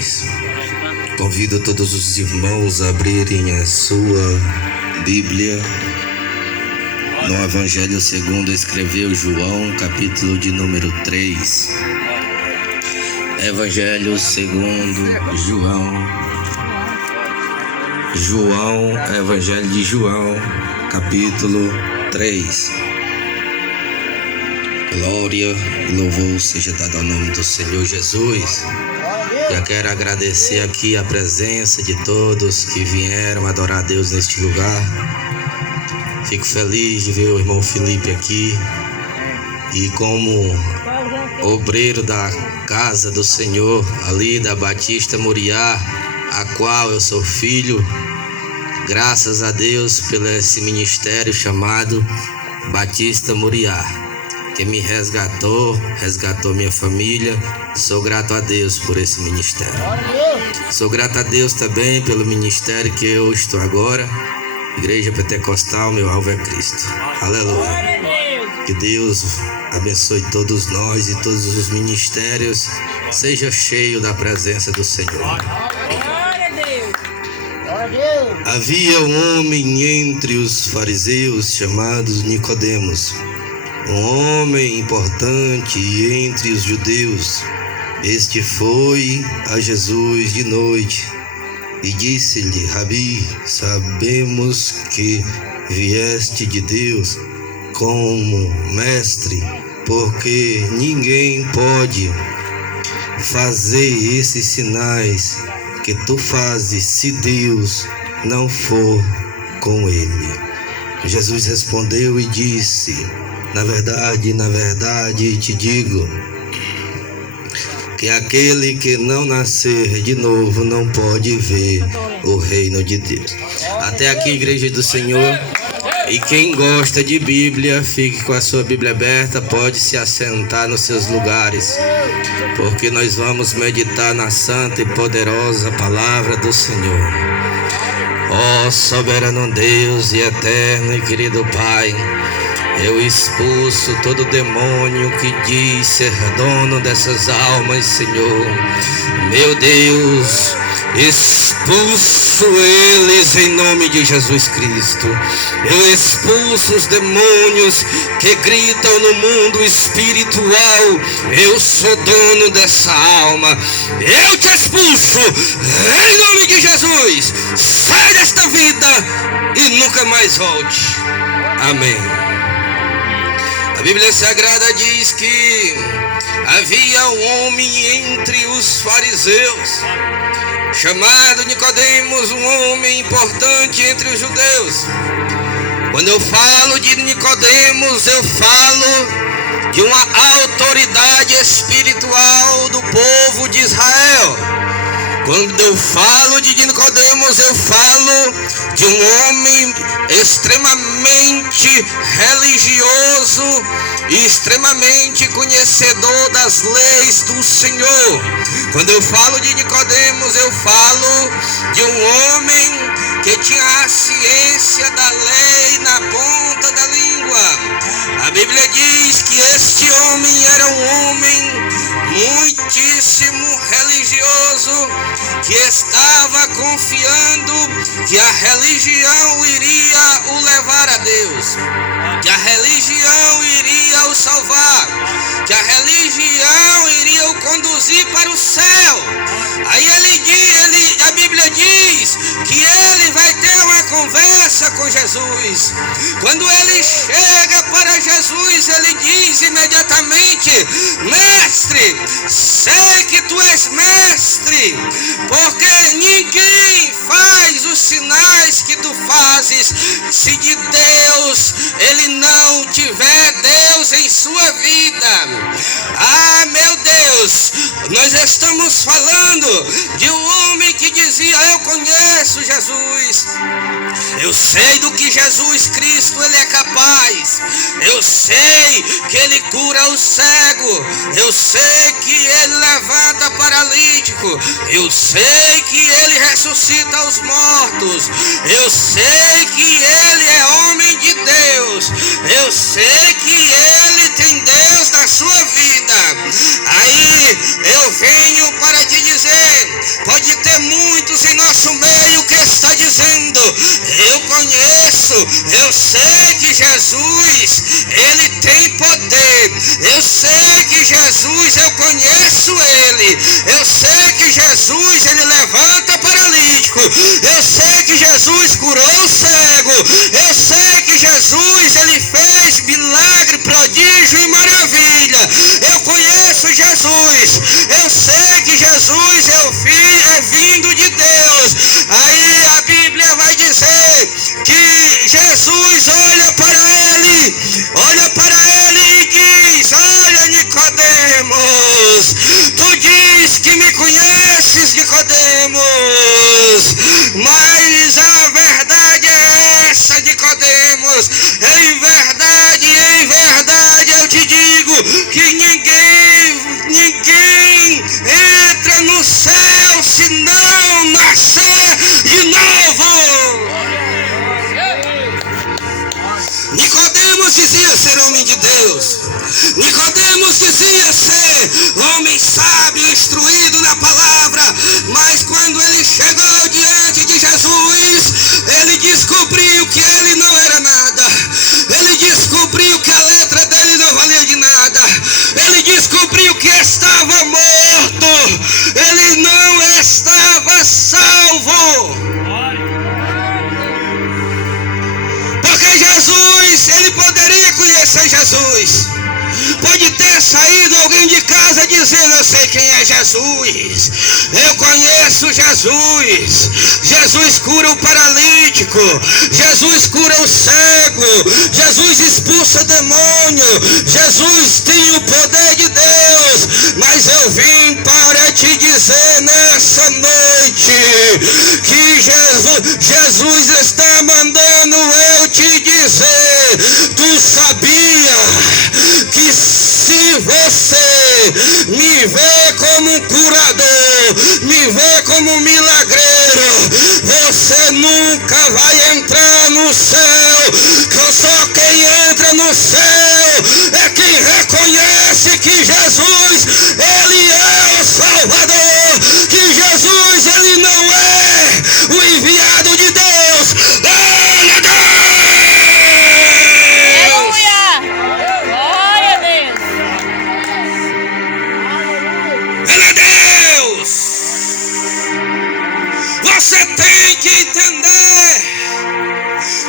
nós. Convido todos os irmãos a abrirem a sua Bíblia no Evangelho segundo escreveu João, capítulo de número 3. Evangelho segundo Evangelho de João, capítulo 3. Glória e louvor seja dado ao nome do Senhor Jesus. Já quero agradecer aqui a presença de todos que vieram adorar a Deus neste lugar. Fico feliz de ver o irmão Felipe aqui. E como obreiro da casa do Senhor, ali da Batista Moriá, a qual eu sou filho, graças a Deus pelo esse ministério chamado Batista Moriá, que me resgatou minha família. Sou grato a Deus por esse ministério. Sou grato a Deus também pelo ministério que eu estou agora, Igreja Pentecostal, meu alvo é Cristo. Aleluia. Que Deus abençoe todos nós e todos os ministérios. Seja cheio da presença do Senhor. Havia um homem entre os fariseus chamado Nicodemos, um homem importante entre os judeus. Este foi a Jesus de noite e disse-lhe: Rabi, sabemos que vieste de Deus como mestre, porque ninguém pode fazer esses sinais que tu fazes se Deus não for com ele. Jesus respondeu e disse: na verdade te digo que aquele que não nascer de novo não pode ver o reino de Deus. Até aqui, Igreja do Senhor. E quem gosta de Bíblia, fique com a sua Bíblia aberta, pode se assentar nos seus lugares, porque nós vamos meditar na santa e poderosa palavra do Senhor. Ó soberano Deus e eterno e querido Pai, eu expulso todo demônio que diz ser dono dessas almas, Senhor. Meu Deus, expulso eles em nome de Jesus Cristo. Eu expulso os demônios que gritam no mundo espiritual: eu sou dono dessa alma. Eu te expulso em nome de Jesus. Sai desta vida e nunca mais volte. Amém. A Bíblia Sagrada diz que havia um homem entre os fariseus chamado Nicodemos, um homem importante entre os judeus. Quando eu falo de Nicodemos, eu falo de uma autoridade espiritual do povo de Israel. Quando eu falo de Nicodemos, eu falo de um homem extremamente religioso e extremamente conhecedor das leis do Senhor. Quando eu falo de Nicodemos, eu falo de um homem que tinha a ciência da lei na ponta da língua. A Bíblia diz que este homem era um homem muitíssimo religioso, que estava confiando que a religião iria o levar a Deus, que a religião iria o salvar, que a religião iria o conduzir para o céu. Aí a Bíblia diz que ele vai ter uma conversa com Jesus. Quando ele chega para Jesus, ele diz imediatamente: mestre, sei que tu és mestre, porque ninguém faz os sinais que tu fazes se de Deus ele não tiver Deus em sua vida. Ah, meu Deus, nós estamos falando de um homem que dizia: eu conheço Jesus, eu sei do que Jesus Cristo ele é capaz, eu sei que ele cura o cego, eu sei que ele levanta paralítico, eu sei que ele ressuscita os mortos, eu sei que ele é homem de Deus, eu sei que ele tem Deus na sua vida. Aí eu venho para te dizer dizendo: eu conheço, eu sei que Jesus, ele tem poder. Eu sei que Jesus, eu conheço ele. Eu sei que Jesus, ele levanta paralítico. Eu sei que Jesus curou o cego. Eu sei que Jesus, ele fez milagre, prodígio e maravilha. Eu conheço Jesus. Eu sei que Jesus é vindo de Deus. Aí a Bíblia vai dizer que Jesus olha para ele e diz: olha, Nicodemos, tu diz que me conheces, Nicodemos, mas a verdade é essa, Nicodemos. Em verdade eu te digo que ninguém entra no céu se não nascer de novo. Nicodemos dizia ser homem de Deus. Nicodemos dizia ser homem sábio, instruído na palavra. Mas quando ele chegou diante de Jesus, ele descobriu que ele não era nada. Ele descobriu que a letra dele não valia de nada. Ele descobriu que estava morto. Ele não estava salvo. Porque Jesus, ele poderia conhecer Jesus. Pode ter saído alguém de casa dizendo: eu sei quem é Jesus, eu conheço Jesus. Jesus cura o paralítico, Jesus cura o cego, Jesus expulsa demônio, Jesus tem o poder de Deus. Mas eu vim para te dizer nessa noite que Jesus está mandando eu te dizer: tu sabia que se você me vê como um curador, me vê como um milagreiro, você nunca vai entrar no céu. Só quem entra no céu é quem reconhece que Jesus, ele é o Salvador, que Jesus, ele não é o enviado de Deus. Glória a Deus! Você tem que entender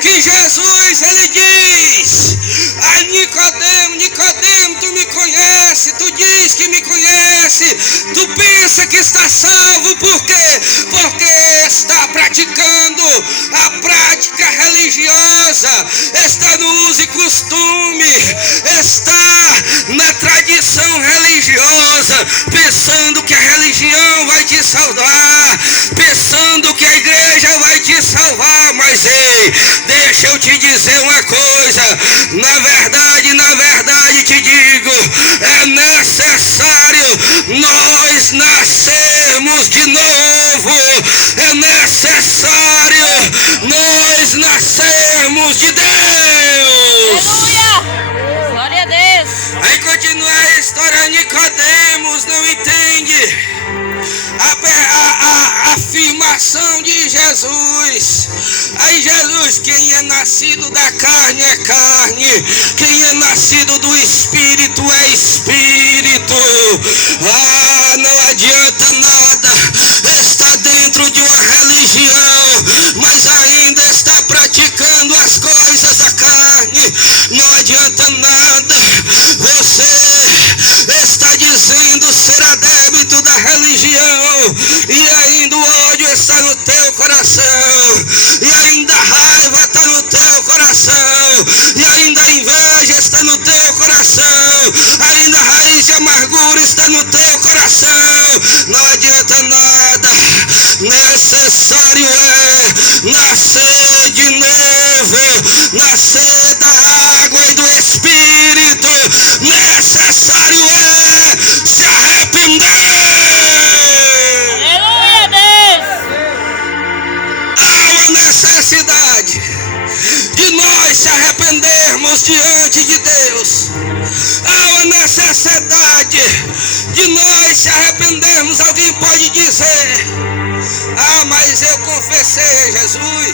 que Jesus, ele diz a Nicodemo: Nicodemo, tu me conhece, tu diz que me conhece, tu pensa que está salvo, por quê? Porque está praticando a prática religiosa, está no uso e costume, está na tradição religiosa, pensando que a religião vai te salvar, pensando que a igreja vai te salvar. Mas ei, deixa eu te dizer uma coisa: na verdade te digo, é necessário nós nascermos de novo, é necessário nós nascermos de Deus. Aleluia! Glória a Deus! Aí continua a história. Nicodemos não entende a afirmação de Jesus. Aí Jesus: quem é nascido da carne é carne, quem é nascido do Espírito é Espírito. Não adianta nada estar dentro de uma religião, mas ainda está praticando as coisas da carne. Não adianta nada você está dizendo ser adepto da religião e ainda o ódio está no teu coração, e ainda a raiva está no teu coração, e ainda a inveja está no teu coração, ainda a raiz de amargura está no teu coração. Não adianta nada. Necessário é nascer de novo, nascer da água e do Espírito. Necessário é se arrepender. Aleluia, Deus! Há uma necessidade de nós se arrependermos diante de Deus. Há uma necessidade de nós se arrependermos. Alguém pode dizer: mas eu confessei a Jesus.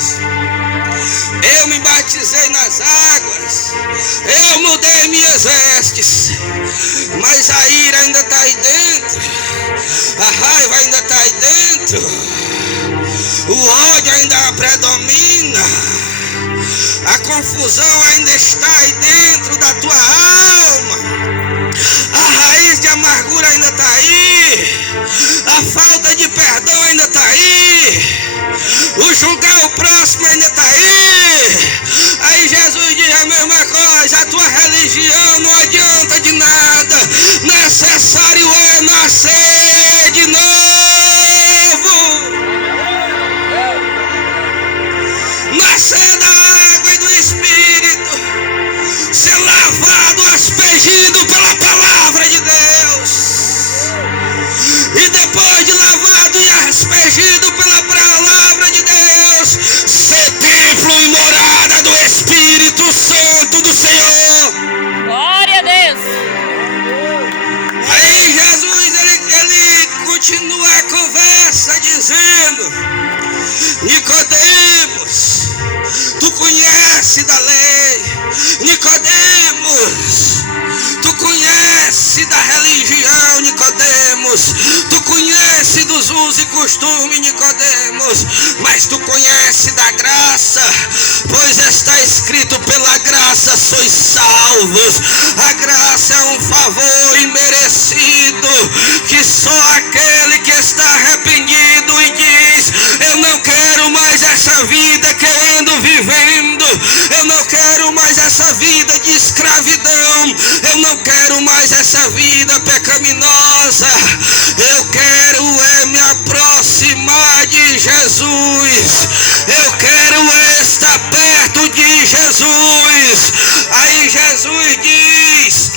batizei nas águas, eu mudei minhas vestes, mas a ira ainda está aí dentro, a raiva ainda está aí dentro, o ódio ainda predomina, a confusão ainda está aí dentro da tua alma, a raiz de amargura ainda está aí, a falta de perdão ainda está aí, o julgar o próximo ainda está aí. Aí Jesus diz a mesma coisa: a tua religião não adianta de nada, necessário é nascer de novo, nascer da água e do Espírito, ser lavado, aspergido pela palavra de Deus. E depois de lavado e aspergido pela palavra de Deus, ser templo e morada do Espírito Santo do Senhor. Glória a Deus. Aí Jesus, ele continua a conversa dizendo: Nicodemos, tu conhece da lei, Nicodemos, tu conhece da religião, Nicodemos, tu conhece dos usos e costumes, Nicodemos, mas tu conhece da graça, pois está escrito: pela graça sois salvos. A graça é um favor imerecido, que só aquele que está arrependido e diz: eu não quero mais essa vida que eu ando vivendo, eu não quero mais essa vida de escravidão, eu não quero mais essa vida pecaminosa, eu quero me aproximar de Jesus, eu quero estar perto de Jesus. Aí Jesus diz: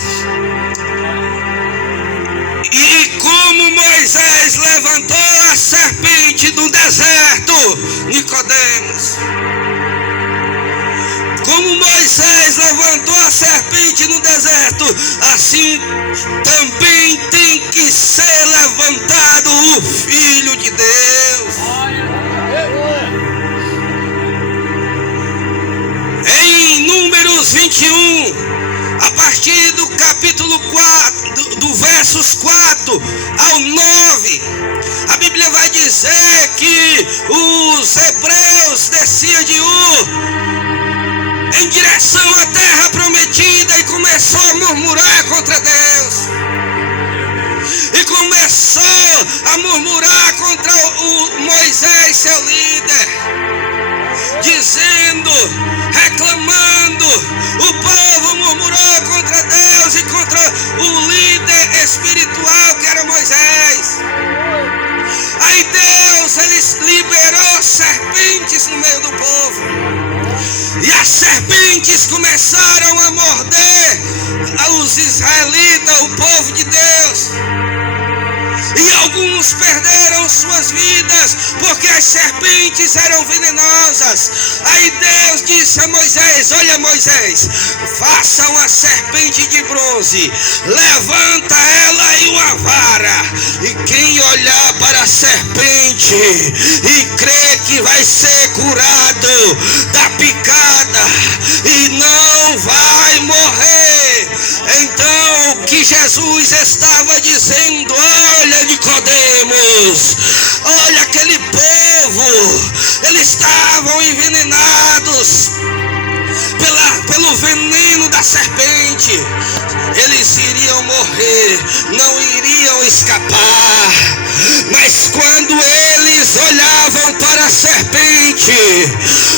e como Moisés levantou a serpente do deserto, Nicodemos, como Moisés levantou a serpente no deserto, assim também tem que ser levantado o Filho de Deus. Em Números 21, a partir do capítulo 4, do versos 4 ao 9, a Bíblia vai dizer que os hebreus desciam de Ur em direção à terra prometida e começou a murmurar contra Deus. E começou a murmurar contra o Moisés, seu líder, dizendo, reclamando, o povo murmurou contra Deus e contra o líder espiritual que era Moisés. Aí Deus, ele liberou serpentes no meio do povo. E as serpentes começaram a morder os israelitas, o povo de Deus. E alguns perderam suas vidas porque as serpentes eram venenosas. Aí Deus disse a Moisés: olha, Moisés, faça uma serpente de bronze, levanta ela e uma vara, e quem olhar para a serpente e crê que vai ser curado da picada e não vai morrer. Então o que Jesus estava dizendo: olha, Nicodemos, olha aquele povo, eles estavam envenenados pelo veneno da serpente, eles iriam morrer, não iriam escapar. Mas quando eles olhavam para a serpente,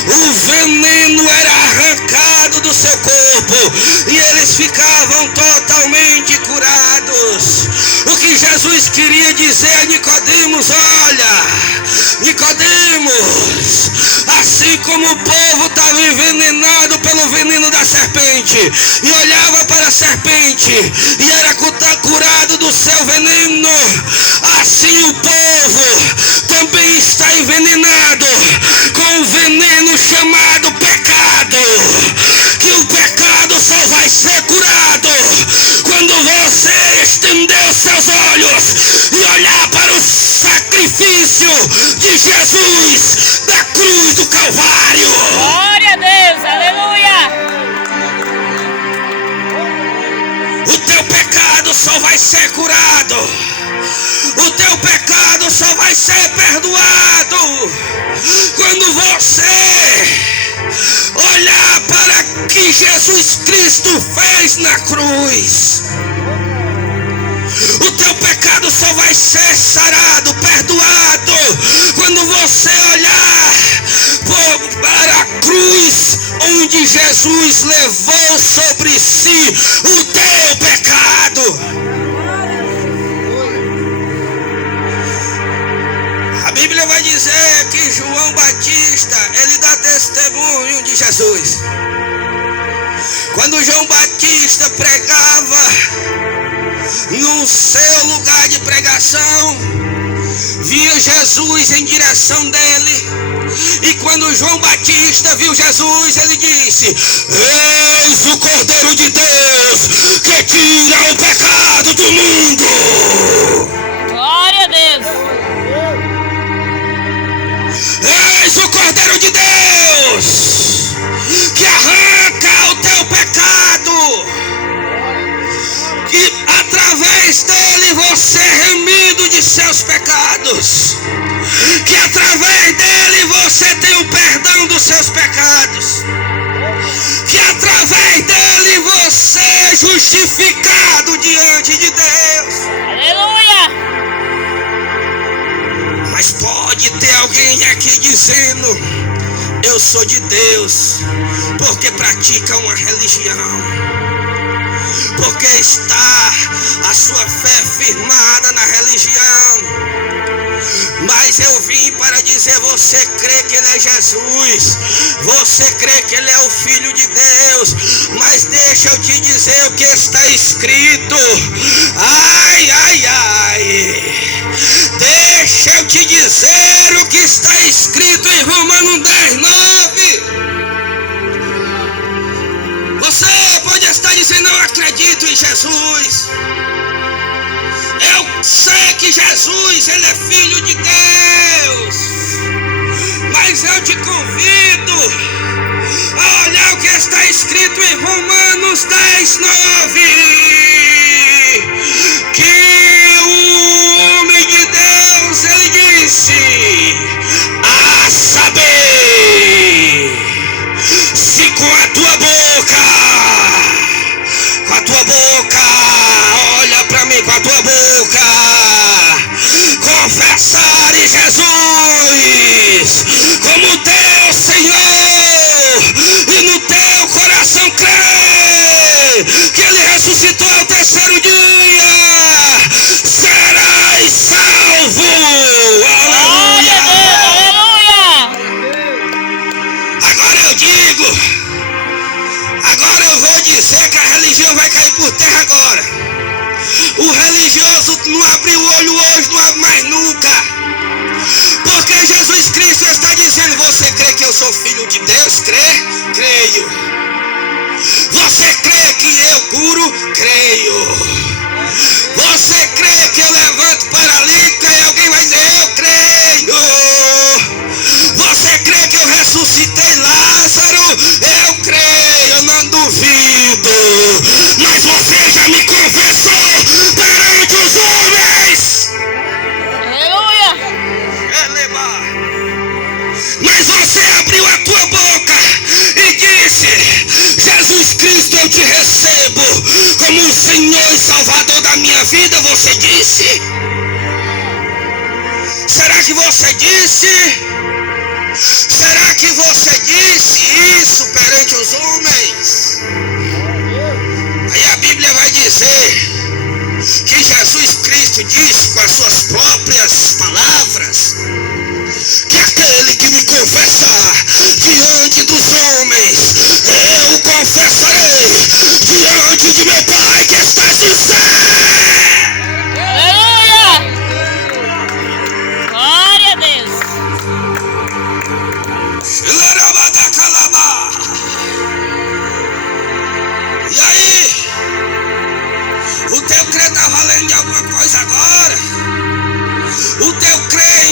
o veneno era arrancado do seu corpo e eles ficavam totalmente curados. O que Jesus queria dizer a Nicodemos: olha, Nicodemos, assim como o povo estava envenenado pelo veneno da serpente e olhava para a serpente e era curado do seu veneno, assim o povo também está envenenado com o veneno chamado pecado, que o pecado só vai ser curado quando você estender seus olhos e olhar para o sacrifício de Jesus da cruz do Calvário. Glória a Deus, aleluia. pecado só vai ser curado. O teu pecado só vai ser perdoado quando você olhar para o que Jesus Cristo fez na cruz. O teu pecado só vai ser sarado, perdoado, quando você olhar para a cruz onde Jesus levou sobre si o teu pecado. A Bíblia vai dizer que João Batista, ele dá testemunho de Jesus. Quando João Batista pregava no seu lugar de pregação, via Jesus em direção dele. E quando João Batista viu Jesus, ele disse: eis o Cordeiro de Deus que tira o pecado do mundo. Glória a Deus. Eis o Cordeiro de Deus que arranca o teu pecado, que através dele você é remido de seus pecados, que através dele você tem o perdão dos seus pecados, que através dele você é justificado diante de Deus. Aleluia. Mas pode ter alguém aqui dizendo: eu sou de Deus, porque pratica uma religião, porque está a sua fé firmada na religião. Mas eu vim para dizer: você crê que Ele é Jesus, você crê que Ele é o Filho de Deus, mas deixa eu te dizer o que está escrito. Ai, ai, ai. Deixa eu te dizer o que está escrito em Romanos 10:9. Você pode estar dizendo: eu acredito em Jesus, eu sei que Jesus, Ele é Filho de Deus, mas eu te convido a olhar o que está escrito em Romanos 10:9, que o homem de Deus, ele disse: a saber, se com a tua boca, olha para mim, com a tua boca confessares Jesus como teu Senhor e no teu coração crer que Ele ressuscitou ao terceiro dia, serás salvo. Glória a Deus. Aleluia. Agora eu digo, agora eu vou dizer que a religião vai cair por terra agora. O religioso não abre o olho hoje, não abre mais nunca. Porque Jesus Cristo está dizendo: você crê que eu sou Filho de Deus? Crê? Creio. Você crê que eu curo? Creio. Você crê que eu levanto paralítico? E alguém vai dizer: eu creio. Você crê que eu ressuscitei Lázaro? Eu creio, eu não duvido. Mas você já me confessou perante os homens. Aleluia. Mas você abriu a tua boca e disse: Jesus Cristo, eu te recebo como o Senhor e Salvador da minha vida. Você disse? Será que você disse? Será que você disse isso perante os homens? Aí a Bíblia vai dizer que Jesus Cristo disse com as suas próprias palavras que aquele que me confessar diante dos homens, eu confessarei diante de meu Pai que está no céu. Aleluia. Glória a Deus. E aí? O teu crer está valendo de alguma coisa agora? O teu crer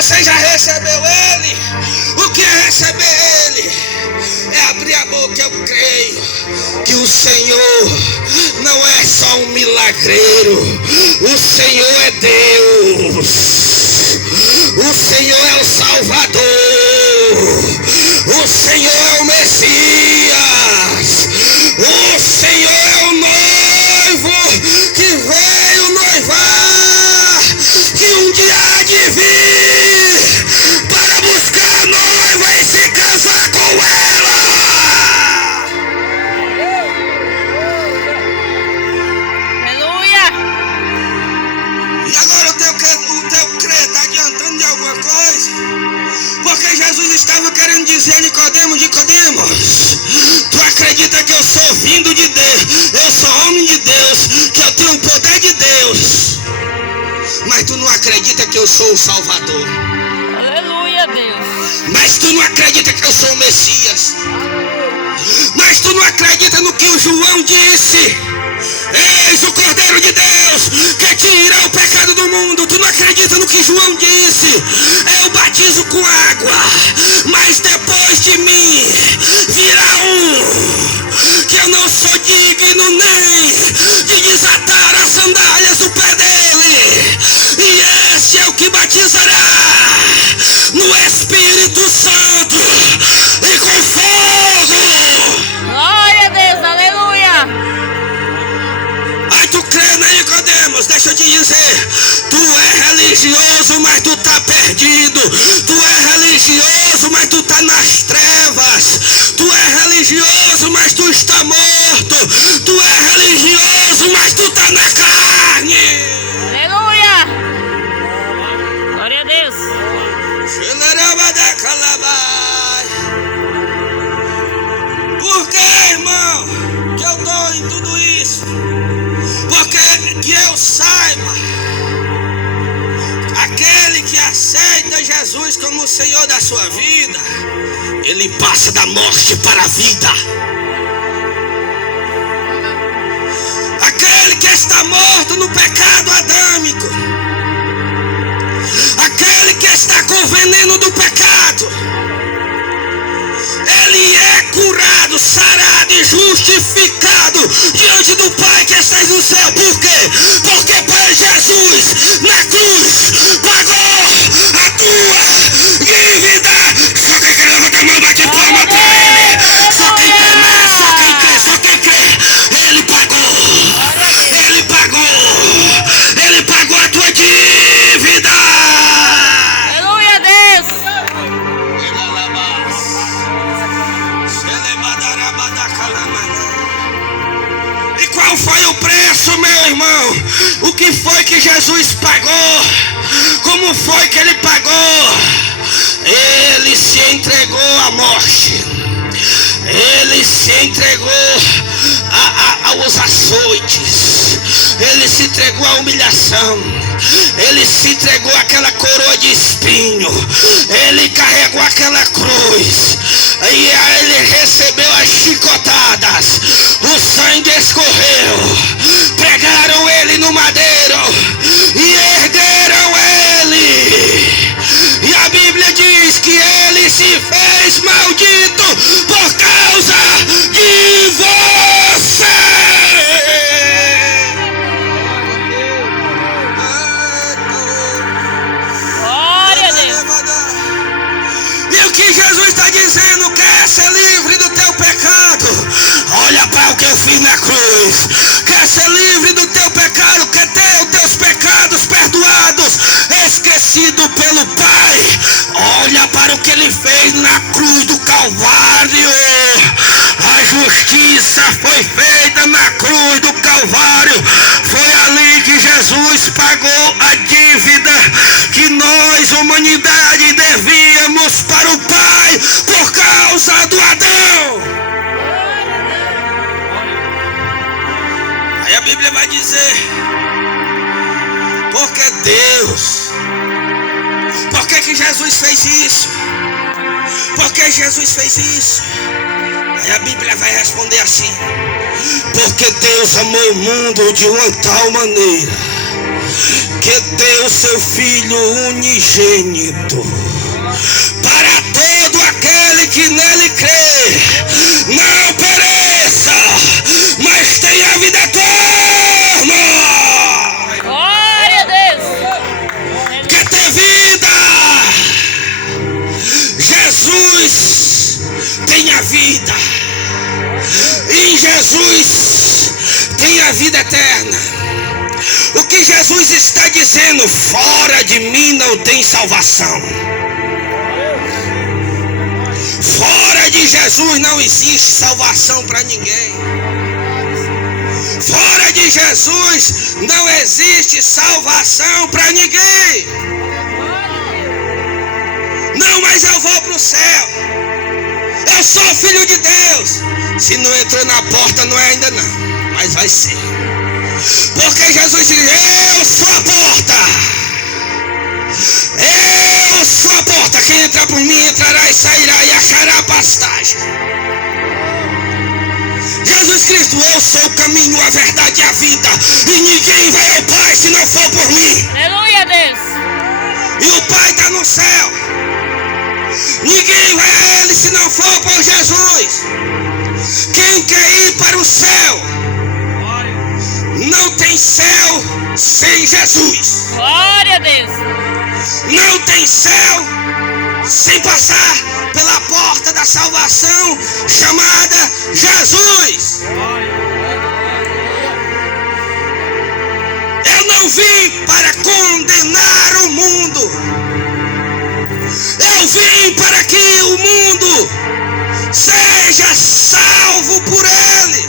você já recebeu Ele. O que é receber Ele? É abrir a boca. Eu creio que o Senhor não é só um milagreiro. O Senhor é Deus. O Senhor é o Salvador. O Senhor é o Messias. O Senhor é o noivo que veio noivar, que um dia há de vir para buscar a noiva e se casar com ela. Aleluia. E agora o teu crer está adiantando de alguma coisa? Porque Jesus estava querendo dizer a Nicodemos, tu acredita que eu sou vindo de Deus, eu sou homem de Deus, que eu tenho o poder de Deus, mas tu não acredita que eu sou o Salvador. Aleluia, Deus. Mas tu não acredita que eu sou o Messias. Mas tu não acredita no que o João disse. Eis o Cordeiro de Deus que tira o pecado do mundo. Tu não acredita no que João disse. Eu batizo com água, mas depois de mim virá um que eu não sou digno nem de desatar as sandálias do pé dele. E esse é o que batizará no Espírito Santo e com fogo. Glória a Deus, aleluia. Aí tu crê, né, Nicodemos? Deixa eu te dizer, tu é religioso, mas tu tá perdido. Tu é religioso, mas tu tá nas trevas. Tu é religioso, mas tu está morto. Tu é religioso, mas tu tá na carne. Aleluia. Glória a Deus. Por que, irmão, que eu dou em tudo isso? Porque que eu saiba, aquele que aceita Jesus como o Senhor da sua vida, ele passa da morte para a vida. Aquele que está morto no pecado adâmico, aquele que está com o veneno do pecado, ele é curado, sarado e justificado diante do Pai que está no céu. Por quê? Porque para Jesus na cruz pagou a tua dívida. Só quem crê, levanta a mão, bate palma para ele. Só quem crê, né? Só quem crê, só quem crê. Ele pagou. Ele pagou. Ele pagou a tua dívida. Aleluia, Deus. E qual foi o preço, meu irmão? O que foi que Jesus pagou? Como foi que ele pagou? Ele se entregou à morte. Ele se entregou aos açoites. Ele se entregou à humilhação. Ele se entregou àquela coroa de espinho. Ele carregou aquela cruz. E ele recebeu as chicotadas. O sangue escorreu. Pregaram ele no madeiro e ergueram ele. E a Bíblia diz que ele se fez maldito por causa de você. Glória a Deus. E o que Jesus está dizendo? Quer ser livre do teu pecado? Olha para o que eu fiz na cruz. Quer ser livre do teu pecado? Quer ter os teus pecados perdoados, esquecido pelo Pai? Olha para o que ele fez na cruz do Calvário. A justiça foi feita na cruz do Calvário. Foi ali que Jesus pagou a dívida que nós, humanidade, devíamos para o Pai por causa do Adão. Aí a Bíblia vai dizer, porque Deus, por que Jesus fez isso? Por que Jesus fez isso? Aí a Bíblia vai responder assim, porque Deus amou o mundo de uma tal maneira que deu seu Filho unigênito, para todo aquele que nele crê, não pereça, mas tenha vida eterna. Glória a Deus. Quer ter vida? Jesus tem a vida. Em Jesus tem a vida eterna. O que Jesus está dizendo? Fora de mim não tem salvação. Fora de Jesus não existe salvação para ninguém. Fora de Jesus não existe salvação para ninguém. Não, mas eu vou para o céu. Eu sou filho de Deus. Se não entrou na porta, não é ainda não, mas vai ser. Porque Jesus diz: eu sou a porta. Eu sou a porta. Quem entrar por mim entrará e sairá e achará pastagem. Jesus Cristo: eu sou o caminho, a verdade e a vida, e ninguém vai ao Pai se não for por mim. Aleluia a Deus. E o Pai está no céu. Ninguém vai a Ele se não for por Jesus. Quem quer ir para o céu, não tem céu sem Jesus. Glória a Deus. Não tem céu sem passar pela porta da salvação chamada Jesus. Eu não vim para condenar o mundo. Eu vim para que o mundo seja salvo por Ele.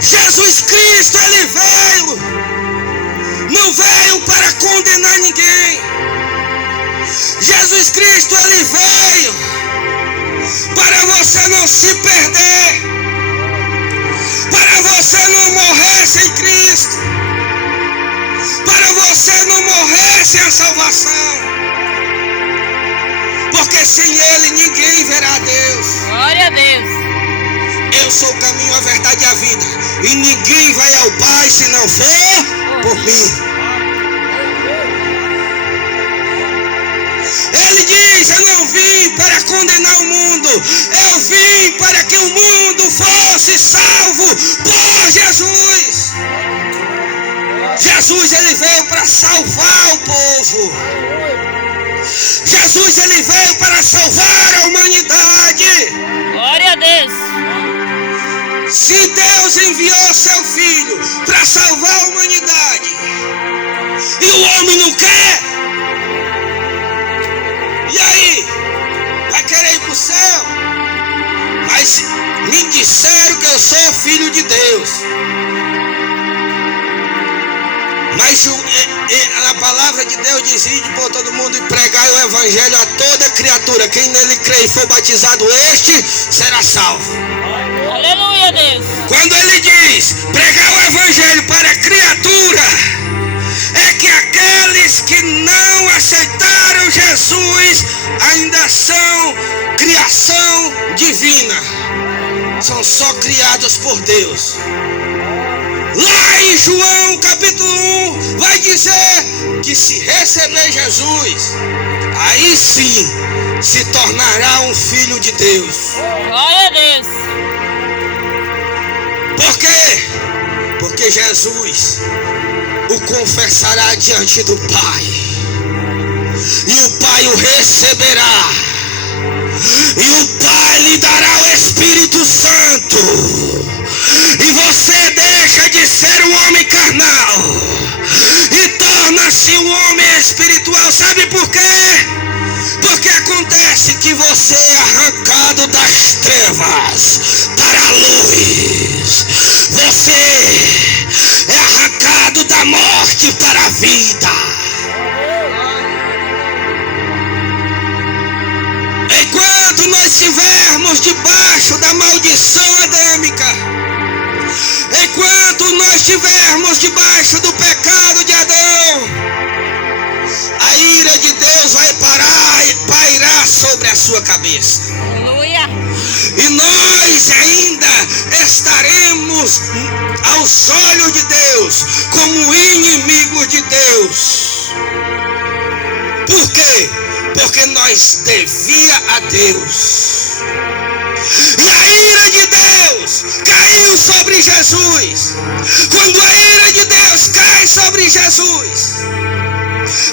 Jesus Cristo, Ele veio, não veio para condenar ninguém. Jesus Cristo, Ele veio para você não se perder, para você não morrer sem Cristo, para você não morrer sem a salvação. Porque sem Ele ninguém verá Deus. Glória a Deus. Eu sou o caminho, a verdade e a vida, e ninguém vai ao Pai se não for por mim. Ele diz: eu não vim para condenar o mundo, eu vim para que o mundo fosse salvo por Jesus. Jesus, Ele veio para salvar o povo. Jesus, Ele veio para salvar a humanidade. Glória a Deus. Se Deus enviou seu Filho para salvar a humanidade e o homem não quer, e aí? Vai querer ir para o céu? Mas me disseram que eu sou filho de Deus. Mas a palavra de Deus diz: ide por todo mundo e pregai o evangelho a toda criatura. Quem nele crê e for batizado, este será salvo. Aleluia a Deus. Quando ele diz pregar o evangelho para a criatura, é que aqueles que não aceitaram Jesus ainda são criação divina. São só criados por Deus. Lá em João capítulo 1 vai dizer que se receber Jesus, aí sim se tornará um filho de Deus. Glória a Deus. Por quê? Porque Jesus o confessará diante do Pai, e o Pai o receberá, e o Pai lhe dará o Espírito Santo, e você deixa de ser um homem carnal e torna-se um homem espiritual. Sabe por quê? Porque acontece que você é arrancado das trevas para a luz. Você é arrancado da morte para a vida. Enquanto nós estivermos debaixo da maldição adâmica, enquanto nós estivermos debaixo do pecado de Adão, a ira de Deus vai pairar sobre a sua cabeça. Aleluia. E nós ainda estaremos aos olhos de Deus como inimigos de Deus. Por quê? Porque nós devia a Deus. E a ira de Deus caiu sobre Jesus. Quando a ira de Deus cai sobre Jesus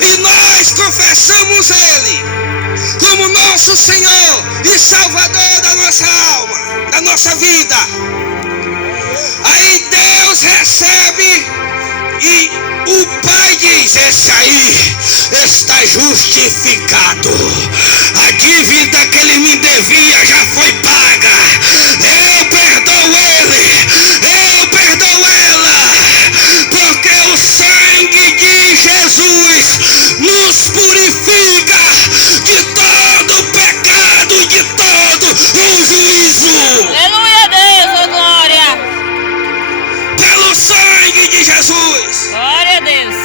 e nós confessamos Ele como nosso Senhor e Salvador da nossa alma, da nossa vida, aí Deus recebe e o Pai diz: esse aí está justificado. A dívida que ele me devia já foi paga. Eu perdoo ele, eu perdoo ela, porque o sangue de Jesus nos purifica de todo pecado, de todo o juízo. Aleluia, Deus, oh glória. Pelo sangue de Jesus. Glória a Deus.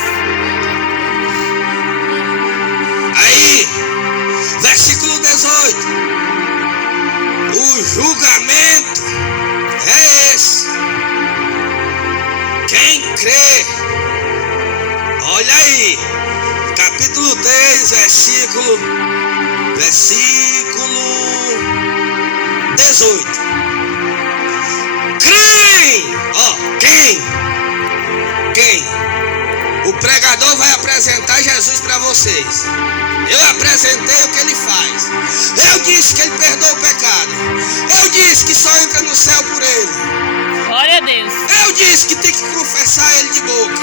Aí, versículo 18. O julgamento é esse. Quem crê, olha aí, capítulo 3, versículo 18. Creem, quem? O pregador vai apresentar Jesus para vocês. Eu apresentei o que ele faz. Eu disse que ele perdoa o pecado. Eu disse que só entra no céu por ele. Glória a Deus. Eu disse que tem que confessar ele de boca.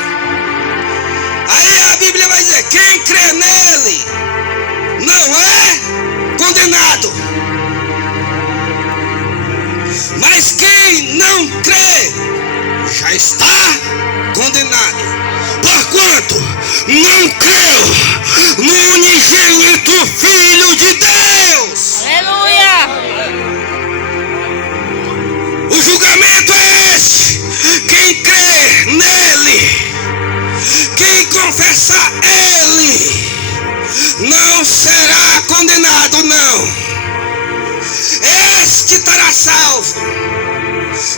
Aí a Bíblia vai dizer: quem crê nele não é condenado. Mas quem não crê já está condenado. Porquanto não creu no unigênito Filho de Deus. Aleluia. O julgamento é esse. Quem crê nele, quem confessar ele, não será condenado, não. Este estará salvo.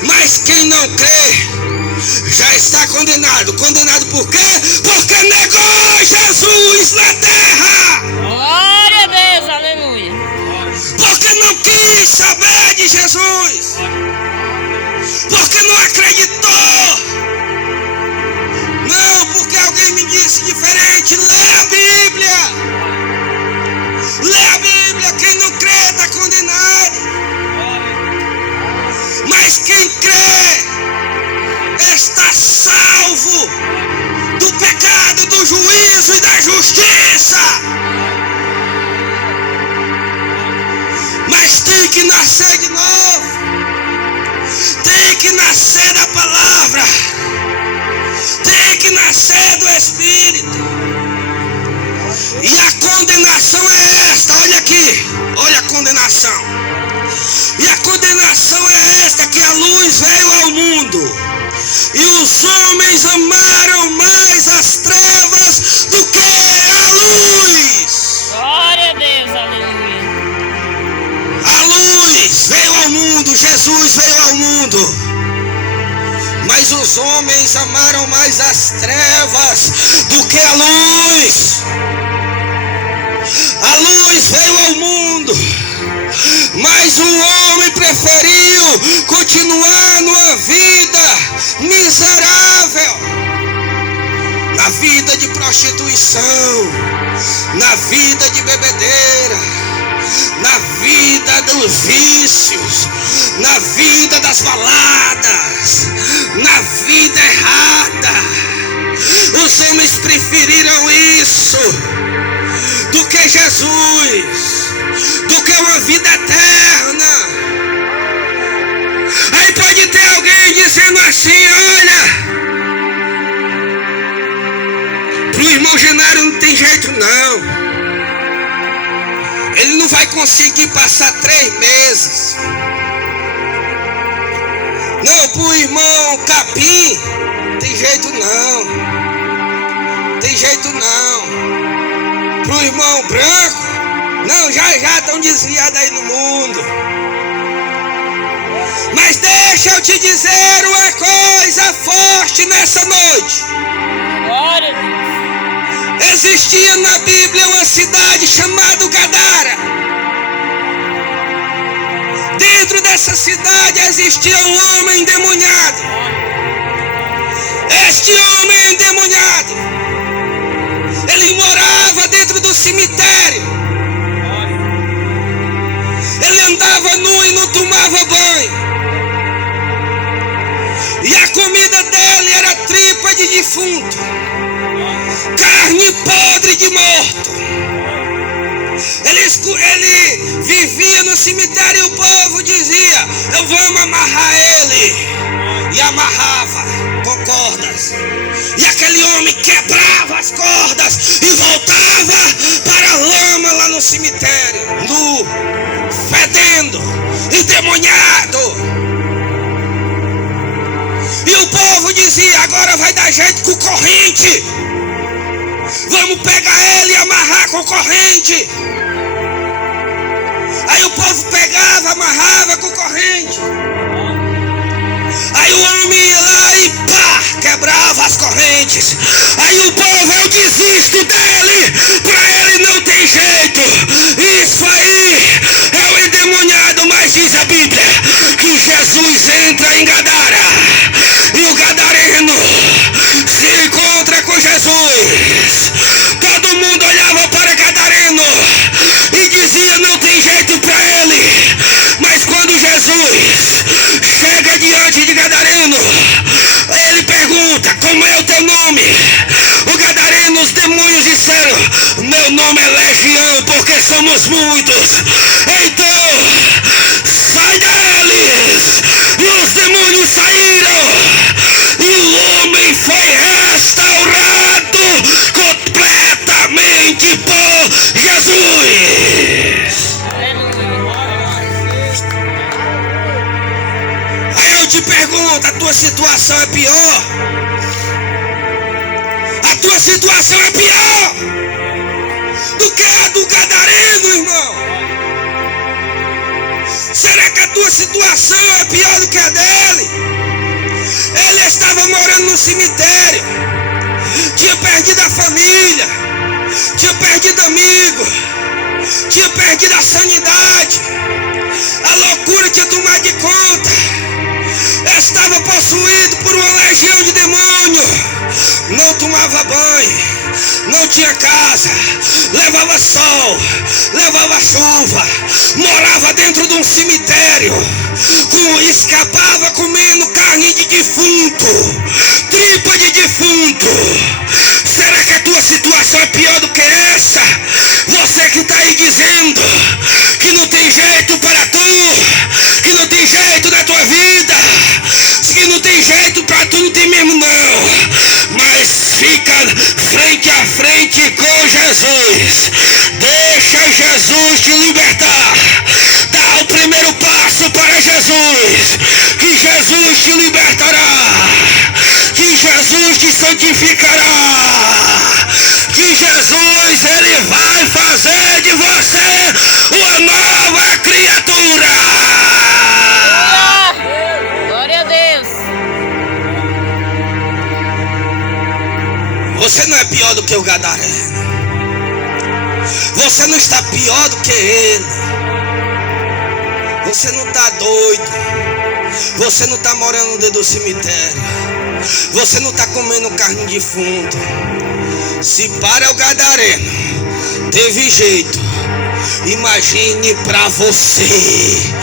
Mas quem não crê já está condenado. Condenado por quê? Porque negou Jesus na terra. Glória a Deus, aleluia. Porque não quis saber de Jesus. Porque não acreditou. Não, porque alguém me disse diferente. Lê a Bíblia. Lê a Bíblia. Quem não crê está condenado. Mas quem crê está salvo do pecado, do juízo e da justiça. Mas tem que nascer de novo. Tem que nascer da palavra. Tem que nascer do Espírito. E a condenação é esta. Olha aqui. Olha a condenação. E a condenação é esta: que a luz veio ao mundo, e os homens amaram mais as trevas do que a luz. Glória a Deus, aleluia. A luz veio ao mundo, Jesus veio ao mundo, mas os homens amaram mais as trevas do que a luz. A luz veio ao mundo, mas o homem preferiu continuar numa vida miserável, na vida de prostituição, na vida de bebedeira, na vida dos vícios, na vida das baladas, na vida errada. Os homens preferiram isso do que Jesus, do que uma vida eterna. Aí pode ter alguém dizendo assim: olha, pro irmão Genaro não tem jeito não. Ele não vai conseguir passar 3 meses. Não, pro irmão Capim, tem jeito não. Tem jeito não. Pro irmão Branco, não, já estão desviados aí no mundo. Mas deixa eu te dizer uma coisa forte nessa noite. Glória a Deus. Existia na Bíblia uma cidade chamada Gadara. Dentro dessa cidade existia um homem endemoniado. Este homem endemoniado, ele morava dentro do cemitério. Ele andava nu e não tomava banho. E a comida dele era tripa de defunto, carne podre de morto. Ele vivia no cemitério e o povo dizia: eu vamos amarrar ele. E amarrava com cordas. E aquele homem quebrava as cordas e voltava para a lama lá no cemitério, nu, fedendo, endemoniado. E o povo dizia: agora vai dar jeito com corrente. Vamos pegar ele e amarrar com corrente. Aí o povo pegava, amarrava com corrente. Aí o homem ia lá e pá, quebrava as correntes. Aí o povo: eu desisto dele, pra ele não tem jeito. Isso aí é o endemoniado. Mas diz a Bíblia que Jesus entra em Gadara e o gadareno se encontra com Jesus. Todo mundo olhava para gadareno e dizia: não tem jeito para ele. Mas quando Jesus chega diante de gadareno, ele pergunta: como é o teu nome? O gadareno, os demônios disseram: meu nome é Legião, porque somos muitos. Então sai deles. E os demônios saíram e o homem foi restaurado completamente por Jesus. Aí eu te pergunto: a tua situação é pior? A tua situação é pior do que a do gadareno, irmão? Será que a tua situação é pior do que a dele? Ele estava morando no cemitério, tinha perdido a família, tinha perdido amigo, tinha perdido a sanidade, a loucura tinha tomado de conta, estava possuído por uma legião de demônio, não tomava banho, não tinha casa, levava sol, levava chuva, morava dentro de um cemitério, escapava comendo carne de defunto, tripa de defunto. Será que a tua situação é pior do que essa? Você que está aí dizendo que não tem jeito para tu, que não tem jeito na tua vida, que não tem jeito para tu, não tem mesmo não. Mas fica frente a frente com Jesus. Deixa Jesus te libertar. Dá o primeiro passo para Jesus, que Jesus te libertará, que Jesus te santificará, que Jesus, ele vai fazer de você uma nova criatura. Glória a Deus. Você não é pior do que o gadareno. Você não está pior do que ele. Você não está doido. Você não está morando dentro do cemitério. Você não está comendo carne de defunto. Se para o gadareno teve jeito, imagine para você.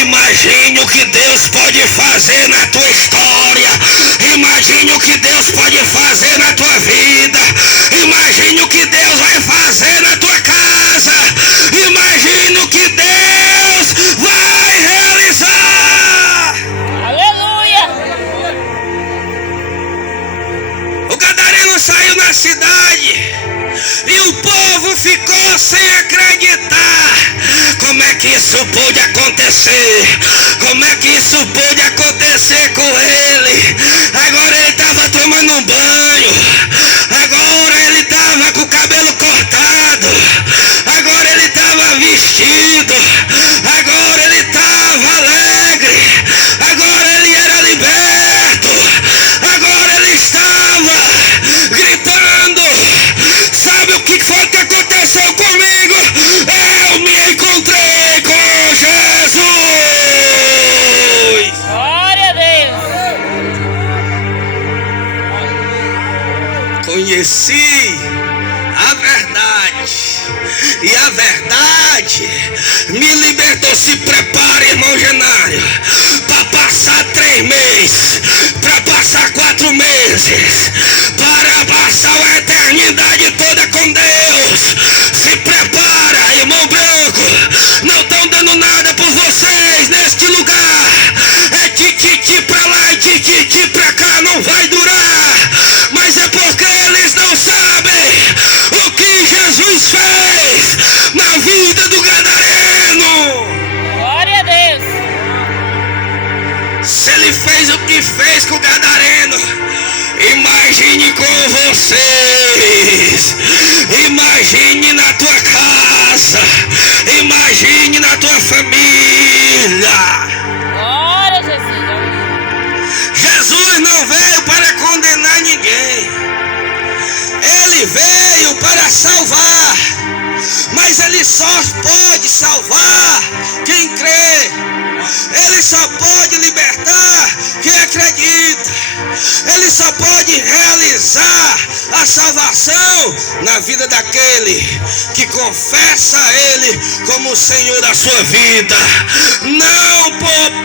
Imagine o que Deus pode fazer na tua história. Imagine o que Deus pode fazer na tua vida. Imagine o que Deus vai fazer na tua casa. Imagine o que Deus vai realizar. Aleluia. O gadareno saiu na cidade e o povo ficou sem acreditar. Como é que isso pôde acontecer? Como é que isso pôde acontecer com ele? Agora ele estava tomando um banho, agora ele estava com o cabelo cortado, agora ele estava vestido, agora ele estava alegre, conheci a verdade, e a verdade me libertou. Se prepare, irmão Genário, para passar 3 meses, para passar 4 meses, para passar a eternidade toda com Deus. Se prepara, irmão Branco, não estão dando nada por vocês neste lugar. É tititi pra lá e tititi pra cá, não vai durar, mas é porque eles não sabem o que Jesus fez na vida do gadareno. Glória a Deus. Se ele fez o que fez com o gadareno, imagine com vocês. Imagine na tua casa, imagine na tua família. Glória a Jesus. Jesus não veio para condenar ninguém, ele veio para salvar, mas ele só pode salvar quem crê, ele só pode libertar quem acredita, ele só pode realizar a salvação na vida daquele que confessa a ele como o Senhor da sua vida. Não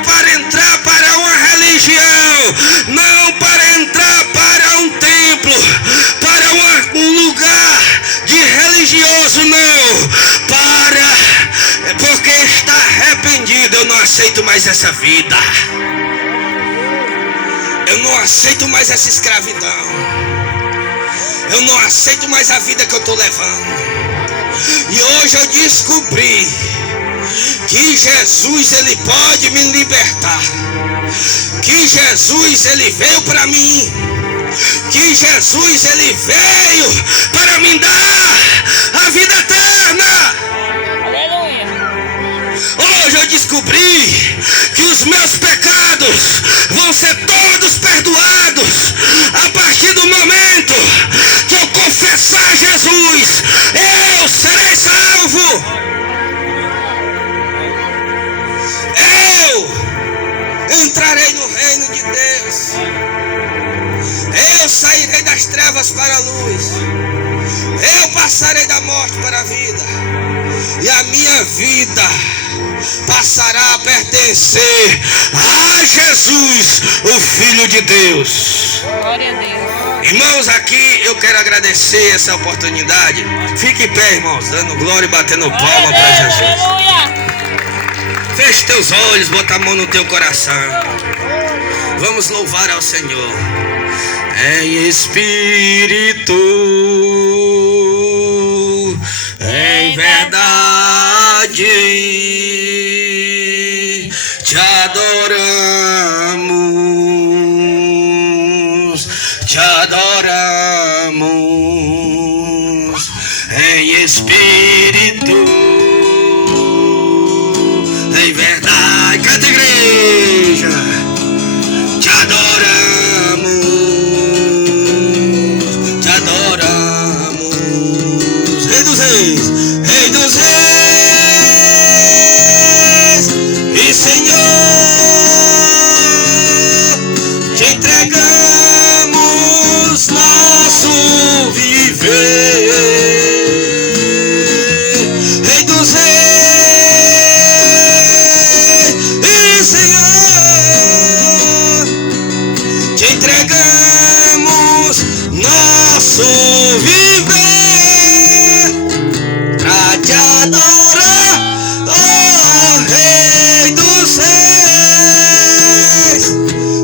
para entrar para uma religião, não para entrar para um templo, para um lugar de religioso, não, porque está arrependido. Eu não aceito mais essa vida, eu não aceito mais essa escravidão, eu não aceito mais a vida que eu estou levando. E hoje eu descobri que Jesus, ele pode me libertar, que Jesus, ele veio para mim, que Jesus, ele veio para me dar a vida eterna. Aleluia. Hoje eu descobri que os meus pecados vão ser todos perdoados a partir do momento que eu confessar Jesus. Eu serei salvo. Eu entrarei no reino de Deus. Eu sairei das trevas para a luz. Eu passarei da morte para a vida. E a minha vida passará a pertencer a Jesus, o Filho de Deus. Glória a Deus. Irmãos, aqui eu quero agradecer essa oportunidade. Fique em pé, irmãos, dando glória e batendo palma para Jesus. Aleluia. Feche teus olhos, bota a mão no teu coração. Vamos louvar ao Senhor em espírito, em verdade. Te adoramos em espírito, em verdade. Canta, igreja. Te adoramos, te adoramos. Rei dos reis, Rei dos reis e Senhor, te entregamos nosso viver. Rei dos reis e Senhor, te entregamos nosso viver pra te adorar, ó Rei dos reis.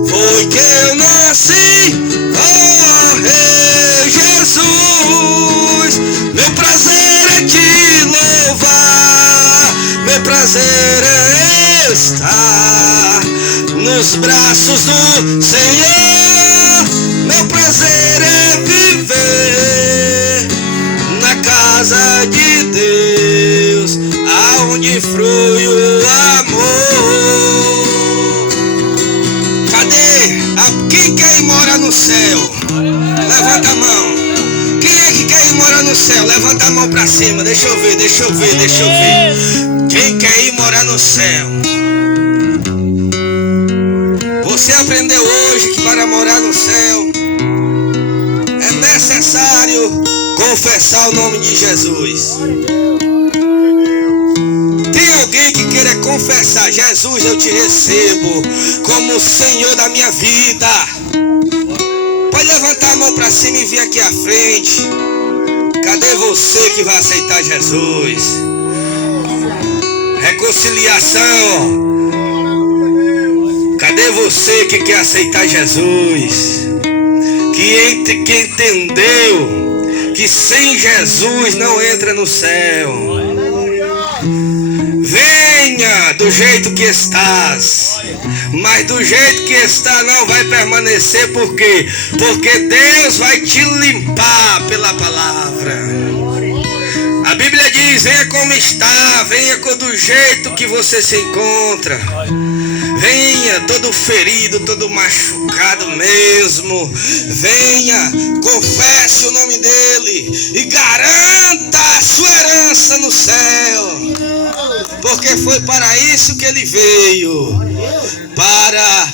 Foi que eu nasci, ó Rei Jesus. Meu prazer é te louvar, meu prazer é estar nos braços do Senhor. Meu prazer é viver na casa de Deus, aonde flui o amor. Cadê? Quem quer ir morar no céu? Levanta a mão. Quem é que quer ir morar no céu? Levanta a mão pra cima. Deixa eu ver, deixa eu ver, deixa eu ver. Quem quer ir morar no céu? Você aprendeu hoje que para morar no céu é necessário confessar o nome de Jesus. Tem alguém que queira confessar: Jesus, eu te recebo como o Senhor da minha vida? Pode levantar a mão para cima e vir aqui à frente. Cadê você que vai aceitar Jesus? Reconciliação. Cadê você que quer aceitar Jesus? Que entendeu que sem Jesus não entra no céu. Venha do jeito que estás, mas do jeito que está não vai permanecer. Por quê? Porque Deus vai te limpar pela palavra. A Bíblia diz: venha como está, venha do jeito que você se encontra. Venha todo ferido, todo machucado mesmo. Venha, confesse o nome dele e garanta a sua herança no céu. Porque foi para isso que ele veio, para